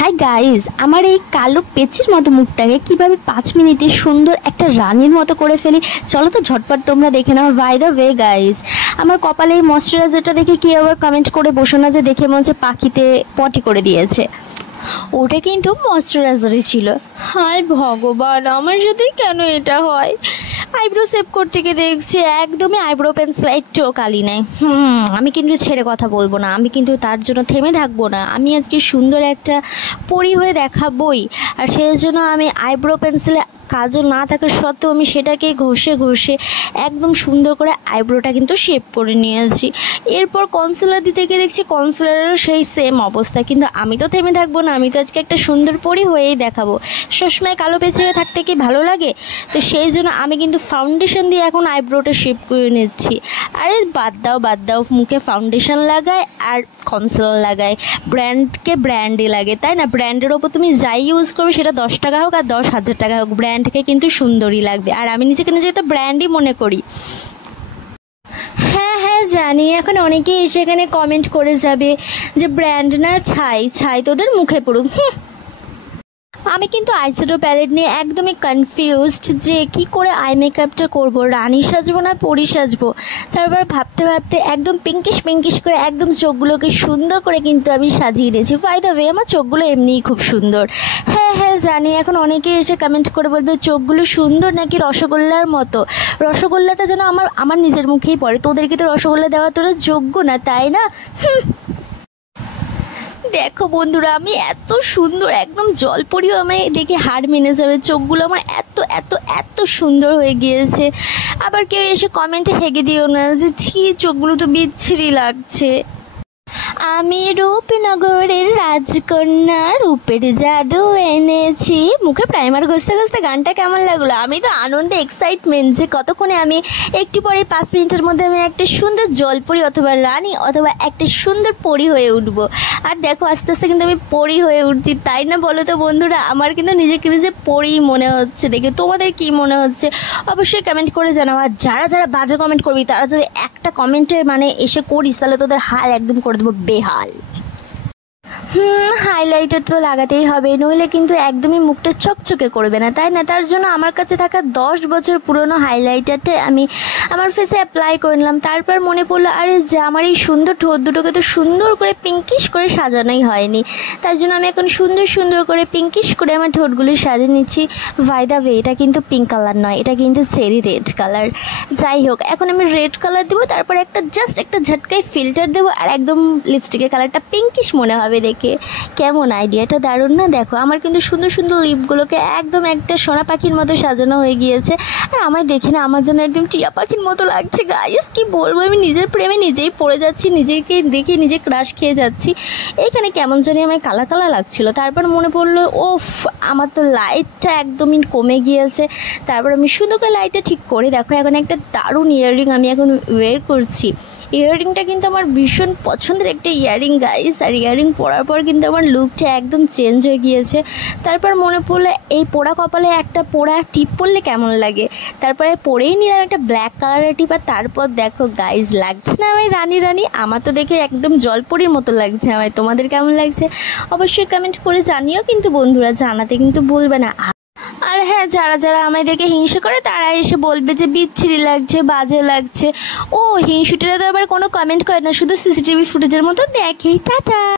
Hi guys, আমার এই কালো পেচির মতো মুখটাকে কিভাবে 5 মিনিটে সুন্দর একটা রানীর মতো করে ফেলি, চলো তো ঝটপট তোমরা দেখে নাও। বাই দ্য ওয়ে গাইজ, আমার কপালে এই ময়শ্চারাইজারটা দেখে কি আবার কমেন্ট করে বসো না যে দেখে মনে হচ্ছে পাখিতে পটি করে দিয়েছে। ওটা কিন্তু ময়শ্চারাইজারই ছিল। হায় ভগবান, আমার সাথে কেন এটা হয়? আইব্রো সেভ করতে গিয়ে দেখছি একদমই আইব্রো পেন্সিল একটুও কালি নেই। আমি কিন্তু ছেড়ে কথা বলবো না, আমি কিন্তু তার জন্য থেমে থাকবো না। আমি আজকে সুন্দর একটা পরি হয়ে দেখাবই, আর সেই জন্য আমি আইব্রো পেন্সিলে কাজল না থাকা সত্ত্বেও আমি সেটাকে ঘষে ঘষে একদম সুন্দর করে আইব্রোটা কিন্তু শেপ করে নিয়েছি। এরপর কনসিলার দিতে গিয়ে দেখছি কনসিলারেরও সেই সেম অবস্থা, কিন্তু আমি তো থেমে থাকবো না, আমি তো আজকে একটা সুন্দর পরি হয়েই দেখাবো। সবসময় কালো পেঁচে থাকতে কি ভালো লাগে? তো সেই জন্য আমি কিন্তু ফাউন্ডেশন দিয়ে এখন আইব্রোটা শেপ করে নিচ্ছি। আরে বাদ দাও, মুখে ফাউন্ডেশন লাগায় আর কনসিলার লাগায়, ব্র্যান্ডকে ব্র্যান্ডই লাগে, তাই না? ব্র্যান্ডের ওপর তুমি যাই ইউজ করবে সেটা 10 টাকা হোক আর 10,000 টাকা হোক, ব্র্যান্ডকে কিন্তু সুন্দরই লাগবে। আর আমি নিজেকে তো ব্র্যান্ডই মনে করি। হ্যাঁ জানি, এখন অনেকেই সেখানে কমেন্ট করে যাবে যে ব্র্যান্ড না ছাই তোদের মুখে পড়ুক। আমি কিন্তু আইশ্যাডো প্যালেট নিয়ে একদমই কনফিউজড যে কি করে আই মেকআপটা করবো, রানী সাজবো না পরি সাজবো। তারপর ভাবতে একদম পিঙ্কিশ করে একদম চোখগুলোকে সুন্দর করে কিন্তু আমি সাজিয়ে নিয়েছি। বাই দ্য ওয়ে, আমার চোখগুলো এমনিই খুব সুন্দর। হ্যাঁ জানি, এখন অনেকে এসে কমেন্ট করে বলবে চোখগুলো সুন্দর নাকি রসগোল্লার মতো। রসগোল্লাটা যেন আমার নিজের মুখেই পড়ে, তোদেরকে তো রসগোল্লা দেওয়া তোরা যোগ্য না, তাই না? দেখো বন্ধুরা, আমি এত সুন্দর একদম জলপরিও আমায় দেখে হাড় মেনে যাবে। চোখগুলো আমার এত এত এত সুন্দর হয়ে গিয়েছে। আবার কেউ এসে কমেন্টে হেগে দিও না যে চোখগুলো তো বিচ্ছিরি লাগছে। আমি রূপনগরের রাজকন্যা, রূপের জাদু এনেছি। মুখে প্রাইমার ঘষতে ঘষতে গানটা কেমন লাগলো? আমি তো আনন্দে এক্সাইটমেন্ট যে কতক্ষণে আমি একটু পরে 5 মিনিটের মধ্যে আমি একটা সুন্দর জলপরি অথবা রানী অথবা একটা সুন্দর পরি হয়ে উঠবো। আর দেখো আস্তে আস্তে কিন্তু আমি পরি হয়ে উঠছি, তাই না বলো তো বন্ধুরা? আমার কিন্তু নিজেকে নিজে পরি মনে হচ্ছে দেখে। তোমাদের কি মনে হচ্ছে অবশ্যই কমেন্ট করে জানাও। আর যারা বাজে কমেন্ট করবি তারা যদি একটা কমেন্টের এসে করিস তাহলে তোদের হাল একদম করে দেবো বেহাল। হাইলাইটার তো লাগাতেই হবে, নইলে কিন্তু একদমই মুখটা চকচকে করবে না, তাই না? তার জন্য আমার কাছে থাকা 10 বছর পুরনো হাইলাইটারটা আমি আমার ফেসে অ্যাপ্লাই করে নিলাম। তারপর মনে পড়লো আরে যে আমার এই সুন্দর ঠোঁট দুটোকে তো সুন্দর করে পিঙ্কিশ করে সাজানোই হয়নি। তার জন্য আমি এখন সুন্দর করে পিঙ্কিশ করে আমার ঠোঁটগুলি সাজিয়ে নিচ্ছি। বাই দ্য ওয়ে, এটা কিন্তু পিঙ্ক কালার নয়, এটা কিন্তু চেরি রেড কালার। যাই হোক, এখন আমি রেড কালার দেবো, তারপর একটা ঝটকায় ফিল্টার দেবো, আর একদম লিপস্টিকের কালারটা পিঙ্কিশ মনে হবে দেখে। কেমন আইডিয়াটা দারুণ না? দেখো আমার কিন্তু সুন্দর লিপগুলোকে একদম একটা সোনা পাখির মতো সাজানো হয়ে গিয়েছে। আর আমায় দেখে না আমার জন্য একদম টিয়া পাখির মতো লাগছে গাইস। কি বলবো, আমি নিজের প্রেমে নিজেই পড়ে যাচ্ছি, নিজেকে দেখে নিজে ক্রাশ খেয়ে যাচ্ছি। এইখানে কেমন জানি আমায় কালা লাগছিল। তারপর মনে পড়লো ওফ, আমার তো লাইটটা একদমই কমে গিয়েছে। তারপর আমি সুন্দর করে লাইটটা ঠিক করে দেখো এখন একটা দারুণ ইয়াররিং আমি এখন ওয়্যার করছি। ইয়াররিংটা কিন্তু আমার ভীষণ পছন্দের একটা ইয়াররিং গাইস। আর ইয়াররিং পরার পর কিন্তু আমার লুকটা একদম চেঞ্জ হয়ে গিয়েছে। তারপর মনে পড়লো এই পোড়া কপালে একটা পোড়া টিপ পরলে কেমন লাগে। তারপরে পরেই নিলাম একটা ব্ল্যাক কালারের টিপ। আর তারপর দেখো গাইস, লাগছে না আমি রানী? আমার তো দেখে একদম জলপরির মতো লাগছে। আমার তোমাদের কেমন লাগছে অবশ্যই কমেন্ট করে জানিও, কিন্তু বন্ধুরা জানাতে কিন্তু ভুলবে না। আর হ্যাঁ, যারা আমায় দেখে হিংসা করে তারা এসে বলবে যে বিচ্ছিরি লাগছে, বাজে লাগছে। ও হিংসুটিরা তো আবার কোনো কমেন্ট করে না, শুধু সিসিটিভি ফুটেজের মতো দেখে। টাটা।